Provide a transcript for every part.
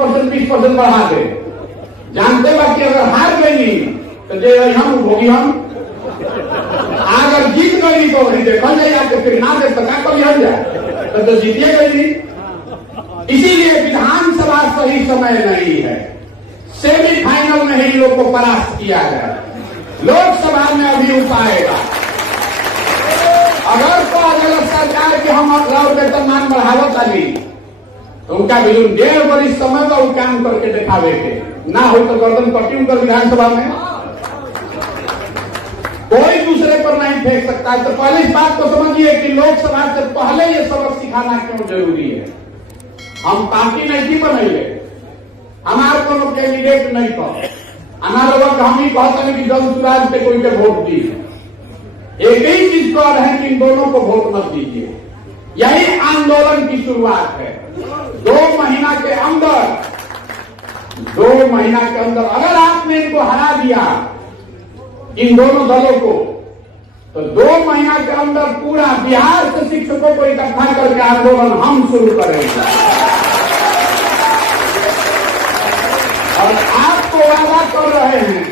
20% बढ़ा दे, जानते बाकी अगर हार गई तो जे हम भोगी हम, अगर जीत गई तो देखा जाए आपके फिर ना दे पता कभी हम जाए तो जीतिए गई। इसीलिए विधानसभा सही समय नहीं है, सेमीफाइनल में ही लोग को परास्त किया जाए, लोकसभा में अभी उपाएगा। अगर तो अगर सरकार के हम वेतनमान बढ़ावत आली तो उनका भी 1.5 वर्ष समय पर काम करके दिखावे के ना हो तो गर्दन पट्टी उनकर विधानसभा में कोई दूसरे पर नहीं फेंक सकता है। तो पहले इस बात को समझिए कि लोकसभा से पहले ये सबक सिखाना क्यों जरूरी है। हम पार्टी नहीं बनाइए, हमारे को कैंडिडेट नहीं कहो, हमारे वक्त हम ही कहते हैं कि जन सुराज पे कोई के वोट दी। एक ही चीज कह रहे हैं कि इन दोनों को वोट मत दीजिए। यही आंदोलन की शुरुआत है। 2 महीना के अंदर अगर आपने इनको हरा दिया, इन दोनों दलों को, तो 2 महीना के अंदर पूरा बिहार से शिक्षकों को इकट्ठा करके आंदोलन हम शुरू करेंगे। और आपको वादा कर रहे हैं,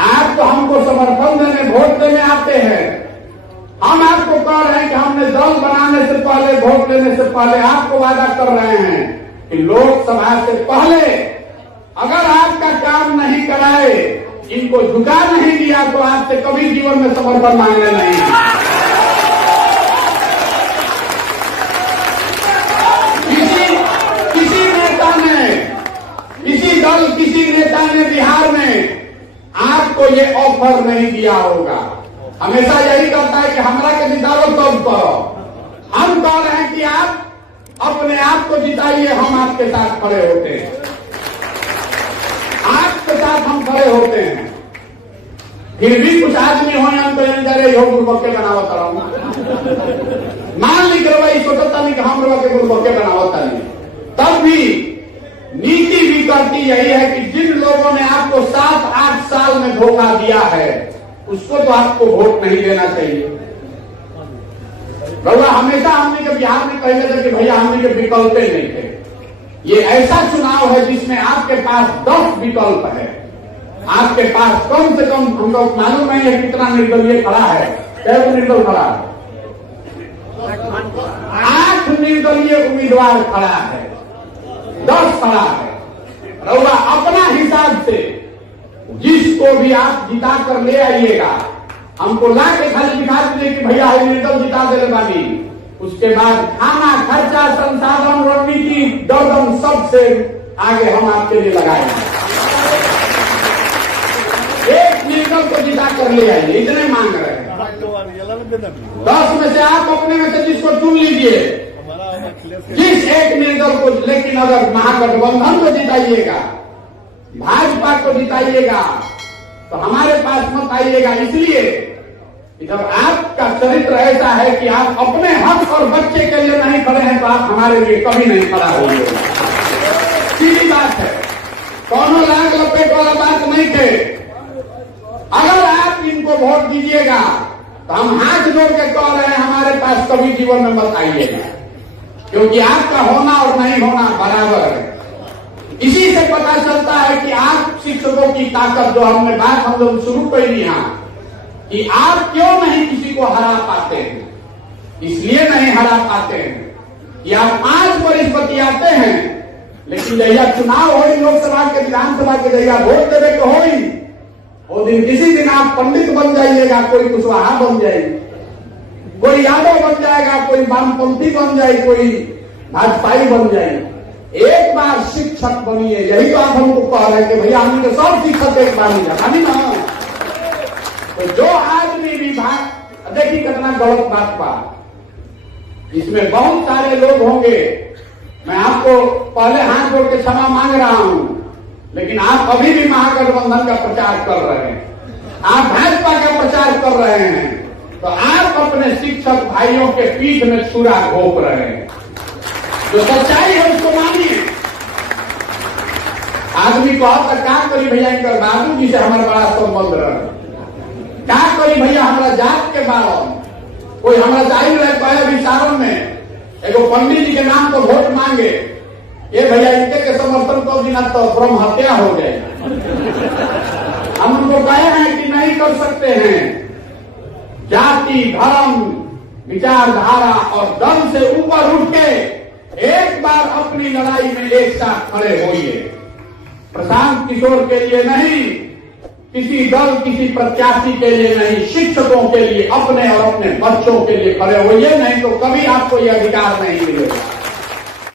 आप तो हमको समर्थन देने वोट देने आते हैं, हम आपको कह रहे हैं कि हमने दल बनाने से पहले, वोट देने से पहले आपको वादा कर रहे हैं कि लोकसभा से पहले अगर आपका काम नहीं कराए, इनको झुका नहीं दिया तो आपसे कभी जीवन में समर्थन मांगने नहीं। किसी नेता ने बिहार में आपको ये ऑफर नहीं दिया होगा। हमेशा यही करता है कि हमरा के जिताओ तब करो। हम कह रहे हैं कि आप अपने आप को जिताइए, हम आपके साथ खड़े होते हैं, आपके साथ हम खड़े होते हैं। फिर भी कुछ आदमी हो हम तो गुरुबक के बनावत रहूंगा, मान ली करवाई सोचता नहीं कि हम लोग के गुरुबक के बनावत नहीं। तब भी नीति भी करती यही है कि जिन लोगों ने आपको 7-8 साल में धोखा दिया है उसको तो आपको वोट नहीं देना चाहिए। रउआ हमेशा हमने के बिहार में कहते थे कि भैया हमने के विकल्प नहीं थे। ये ऐसा चुनाव है जिसमें आपके पास 10 विकल्प है। आपके पास कम से कम, हम लोग मालूम नहीं है कितना निर्दलीय खड़ा है, कैसे निर्दल खड़ा है, 8 निर्दलीय उम्मीदवार खड़ा है, 10 खड़ा है। रउआ अपना हिसाब से जिसको भी आप जिता कर ले आइएगा, हमको ला के खाली दिखा दीजिए कि भैया निर्दल जिता दे बानी, उसके बाद खाना खर्चा संसाधन रणनीति दरदम सबसे आगे हम आपके लिए लगाएंगे। एक निर्दल को जिता कर ले आइए, इतने मांग रहे हैं। 10 में से आप अपने में से जिसको चुन लीजिए, जिस एक निर्दल को। लेकिन अगर महागठबंधन को जिताइएगा, भाजपा को जिताइएगा तो हमारे पास मत आइएगा। इसलिए जब आपका चरित्र ऐसा है कि आप अपने हक और बच्चे के लिए नहीं खड़े हैं तो आप हमारे लिए कभी नहीं खड़ा होंगे। सीधी बात है, कौनो लाग लपेट वाला बात नहीं थे। अगर आप इनको वोट दीजिएगा तो हम हाथ जोड़ के कह रहे हैं हमारे पास कभी जीवन में मत आइएगा, क्योंकि आपका होना और नहीं होना बराबर है। इसी से पता चलता है कि आप शिक्षकों की ताकत, जो हमने बात हम लोग शुरू कर दी यहाँ, कि आप क्यों नहीं किसी को हरा पाते हैं। इसलिए नहीं हरा पाते हैं कि आप 5 वर्ष बतियाते हैं, लेकिन जहिया चुनाव हो, लोकसभा के विधानसभा के जहिया वोट देवे के हो, वो दिन किसी दिन आप पंडित बन जाइएगा, कोई कुशवाहा बन जाएगी, कोई यादव बन जाएगा, कोई वामपंथी बन जाए, कोई भाजपाई बन जाए। एक बार शिक्षक बनिए, यही तो आप हमको कह रहे हैं कि भैया हमने तो सब शिक्षक एक बार नहीं जाना नहीं ना। तो जो आदमी भी देखिए कितना गलत बात बा, इसमें बहुत सारे लोग होंगे, मैं आपको पहले हाथ जोड़ के क्षमा मांग रहा हूं, लेकिन आप अभी भी महागठबंधन का प्रचार कर रहे हैं, आप भाजपा का प्रचार कर रहे हैं, तो आप अपने शिक्षक भाइयों के पीठ में छुरा घोंप रहे हैं। जो सच्चाई है उसको मानिए। आदमी को अब तक क्या करी भैया, इनकर बाबू जी से हमारा बड़ा संबंध रहे, क्या करी भैया हमारा जात के बारे, कोई हमारा जाहिर रहे पहले विचारों में एगो पंडित जी के नाम पर वोट मांगे ये भैया इनके के समर्थन तो बिना तो ब्रह्म हत्या हो गए। हम उनको कहे हैं कि नहीं कर सकते हैं। जाति, धर्म, विचारधारा और दल से ऊपर उठ के एक बार अपनी लड़ाई में एक साथ खड़े होइए। प्रशांत किशोर के लिए नहीं, किसी दल, किसी प्रत्याशी के लिए नहीं, शिक्षकों के लिए, अपने और अपने बच्चों के लिए खड़े होइए, नहीं तो कभी आपको यह अधिकार नहीं मिलेगा।